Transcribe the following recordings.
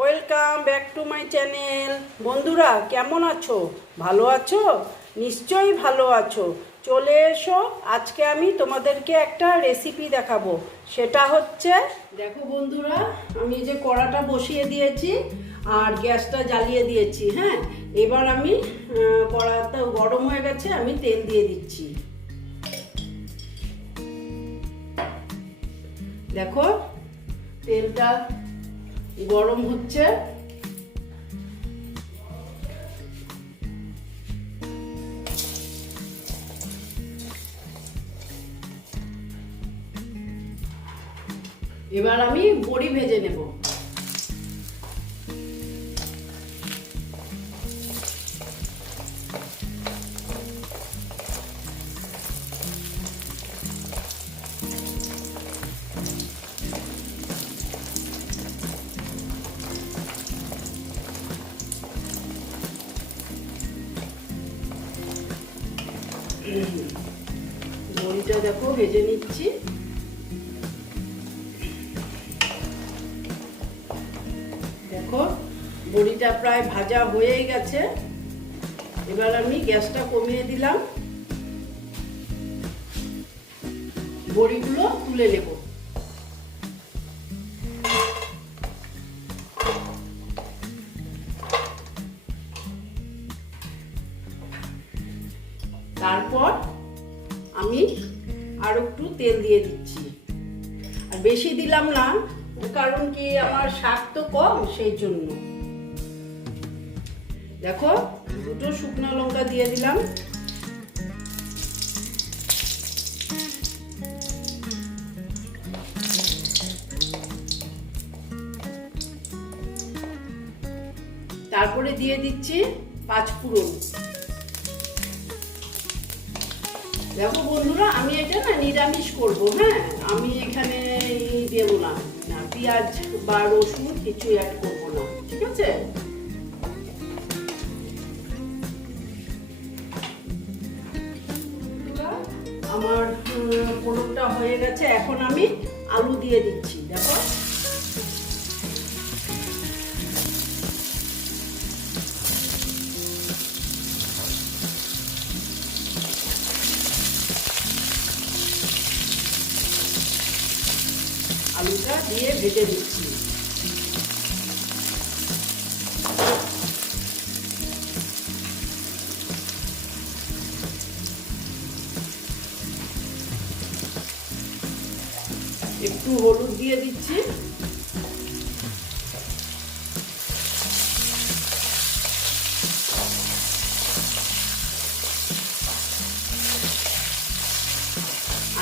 Welcome back to my channel বন্ধুরা, কেমন আছো? ভালো আছো? নিশ্চয়ই ভালো আছো। চলে এসো, আজকে আমি তোমাদেরকে একটা রেসিপি দেখাবো। সেটা হচ্ছে, দেখো বন্ধুরা, আমি যে কড়াটা বসিয়ে দিয়েছি আর গ্যাসটা জ্বালিয়ে দিয়েছি হ্যাঁ? এবার আমি কড়াটা গরম হয়ে গেছে, আমি তেল দিয়ে দিচ্ছি। দেখো, তেলটা গরম হচ্ছে। এবার আমি বড়ি ভেজে নেব। দেখো, ভেজে নিচ্ছি। দেখো, বড়িটা প্রায় ভাজা হয়েই গেছে। এবার আমি গ্যাসটা কমিয়ে দিলাম। বড়িগুলো তুলে নেব। তারপর তেল দিয়ে দিচ্ছি। আর বেশি দিলাম না কারণ কি আমার শাক তো কম, সেই জন্য। দেখো, দুটো শুকনো লঙ্কা দিয়ে দিলাম। তারপরে দিয়ে দিচ্ছি পাঁচ ফোড়ন দেখো বন্ধুরা, আমি এটা না নিরামিষ করব হ্যাঁ? আমি এখানে দেব না। পেঁয়াজ বা রসুন কিছু অ্যাড করব না, ঠিক আছে? আমার পোড়নটা হয়ে গেছে। এখন আমি আলু দিয়ে দিচ্ছি, দেখো। ভেজে দিচ্ছি একটু হলুদ দিয়ে দিচ্ছি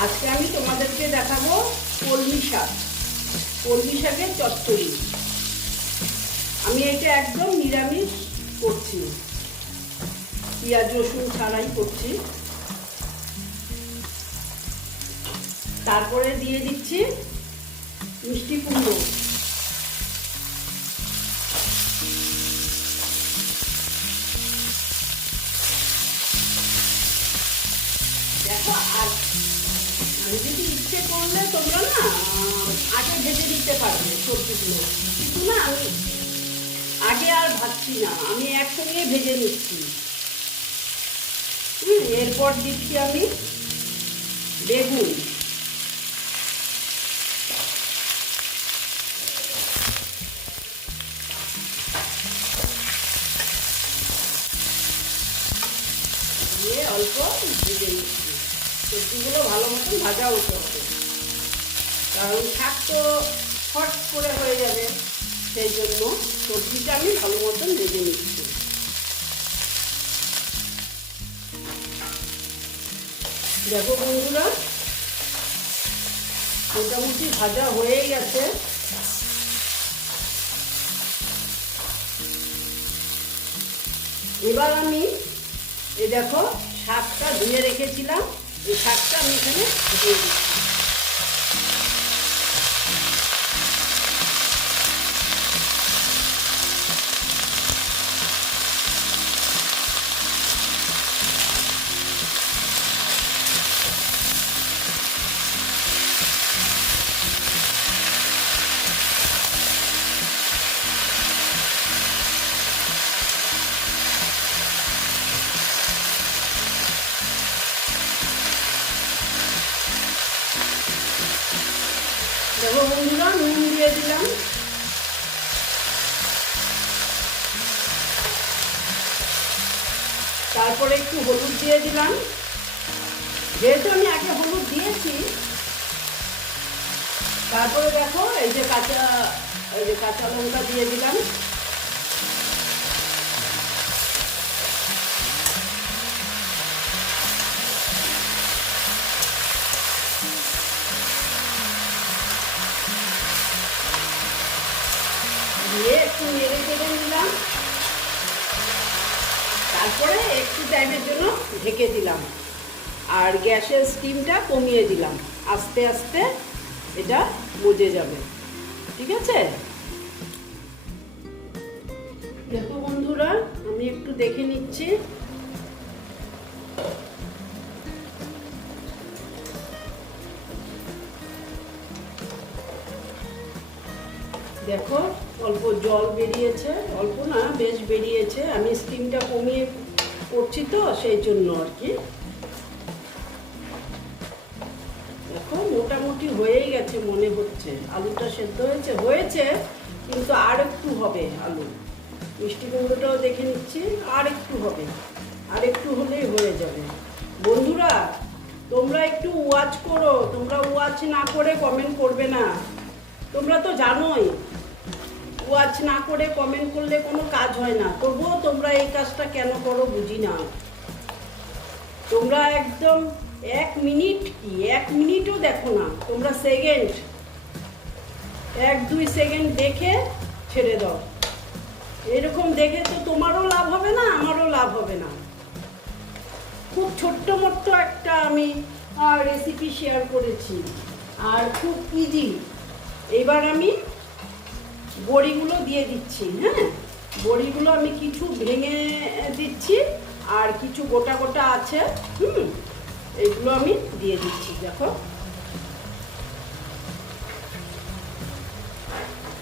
আজকে আমি তোমাদেরকে দেখাবো কলমি শাক কলমি শাকের চচ্চড়ি। আমি এটা একদম নিরামিষ করছি। পেঁয়াজ, রসুন ছাড়াই করছি। তারপরে দিয়ে দিচ্ছি মিষ্টি কুমড়ো। দেখো, আর যদি ইচ্ছে করলে তোমরা না আগে ভেজে দিতে পারবে সবজিগুলো। কিন্তু না, আমি আগে আর ভাবছি না, আমি একসঙ্গে ভেজে নিচ্ছি। হুম, এরপর দিচ্ছি আমি বেগুন। দিয়ে অল্প ভেজে নিচ্ছি। সবজিগুলো ভালো মতন ভাজা হতে হবে। কারণ শাক তো ফট করে হয়ে যাবে, সেই জন্য সবজিটা আমি ভালো মতন ভেজে নিচ্ছি। দেখো বন্ধুরা, মোটামুটি ভাজা হয়েই গেছে। এবার আমি, এই দেখো, শাকটা ধুয়ে রেখেছিলাম। এই শাকটা আমি এখানে দিয়ে দিচ্ছি দিলাম। তারপরে একটু হলুদ দিয়ে দিলাম। যেহেতু আমি আগে হলুদ দিয়েছি, তারপরে দেখো এই যে কাঁচা এই যে কাঁচা লঙ্কা দিয়ে দিলাম। দিয়ে একটু নেড়ে চেড়ে নিলাম। তারপরে একটু টাইমের জন্য ঢেকে দিলাম। আর গ্যাসের স্টিমটা কমিয়ে দিলাম। আস্তে আস্তে এটা মজে যাবে। ঠিক আছে? দেখো বন্ধুরা, আমি একটু দেখে নিচ্ছি। দেখো অল্প জল বেরিয়েছে, অল্প না, বেশ বেরিয়েছে। আমি স্টিমটা কমিয়ে করছি তো, সেই জন্য আর কি। দেখো, মোটামুটি হয়েই গেছে মনে হচ্ছে। আলুটা সেদ্ধ হয়েছে হয়েছে, কিন্তু আর একটু হবে আলু। মিষ্টি কুমড়োটাও দেখে নিচ্ছি, আর একটু হবে। আর একটু হলেই হয়ে যাবে। বন্ধুরা, তোমরা একটু ওয়াচ করো। তোমরা ওয়াচ না করে কমেন্ট করবে না। তোমরা তো জানোই ওয়াচ না করে কমেন্ট করলে কোনো কাজ হয় না। তবুও তোমরা এই কাজটা কেন করো বুঝি না। তোমরা একদম এক মিনিট কি? এক মিনিটও দেখো না। তোমরা সেকেন্ড এক, দুই সেকেন্ড দেখে ছেড়ে দাও। এরকম দেখে তো তোমারও লাভ হবে না, আমারও লাভ হবে না। খুব ছোট্ট মোট্ট একটা আমি রেসিপি শেয়ার করেছি। আর খুব ইজি এবার আমি বড়িগুলো দিয়ে দিচ্ছি হ্যাঁ? বড়িগুলো আমি কিছু ভেঙে দিচ্ছি, আর কিছু গোটা গোটা আছে, হুম? এগুলো আমি দিয়ে দিচ্ছি, দেখো।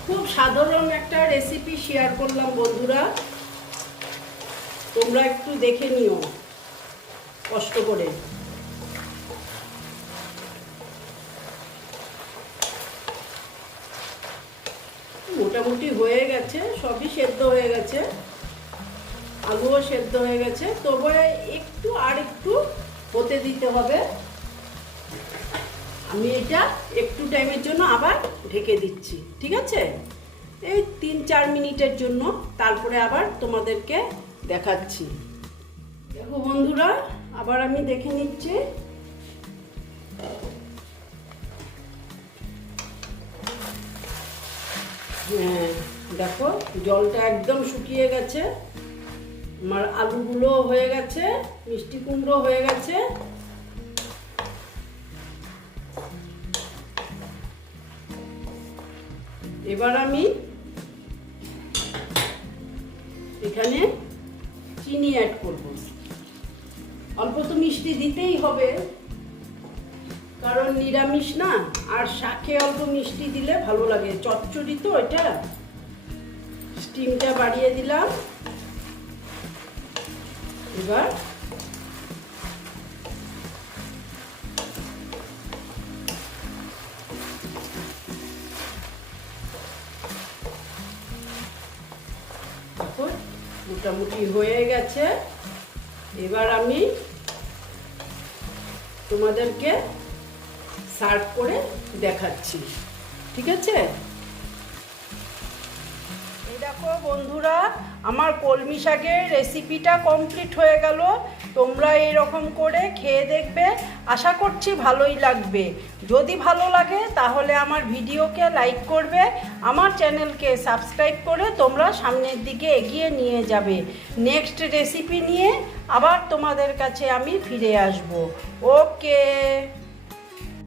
খুব সাধারণ একটা রেসিপি শেয়ার করলাম বন্ধুরা। তোমরা একটু দেখে নিও, কষ্ট করে। মোটামুটি হয়ে গেছে, সবই সেদ্ধ হয়ে গেছে। আলুও সেদ্ধ হয়ে গেছে, তবে একটু আর একটু হতে দিতে হবে। আমি এটা একটু টাইমের জন্য আবার ঢেকে দিচ্ছি, ঠিক আছে? এই তিন চার মিনিটের জন্য তারপরে আবার তোমাদেরকে দেখাচ্ছি। দেখো বন্ধুরা, আবার আমি দেখে নিচ্ছি। দেখো, জলটা একদম শুকিয়ে গেছে। আমার আলুগুলো হয়ে গেছে, মিষ্টি কুমড়ো হয়ে গেছে। এবার আমি এখানে চিনি অ্যাড করব। অল্প তো মিষ্টি দিতেই হবে। কারণ নিরামিষ না, আর শাকে অল্প মিষ্টি দিলে ভালো লাগে। চচ্চড়ি তো এটা। স্টিমটা বাড়িয়ে দিলাম। এবার মোটামুটি হয়ে গেছে। এবার আমি তোমাদেরকে সার্ভ করে দেখাচ্ছি। ঠিক আছে? এই দেখো বন্ধুরা, আমার কলমি শাকের রেসিপিটা কমপ্লিট হয়ে গেল। তোমরা এরকম করে খেয়ে দেখবে। আশা করছি ভালোই লাগবে। যদি ভালো লাগে, তাহলে আমার ভিডিওকে লাইক করবে। আমার চ্যানেলকে সাবস্ক্রাইব করে তোমরা সামনের দিকে এগিয়ে নিয়ে যাবে। নেক্সট রেসিপি নিয়ে আবার তোমাদের কাছে আমি ফিরে আসব। ওকে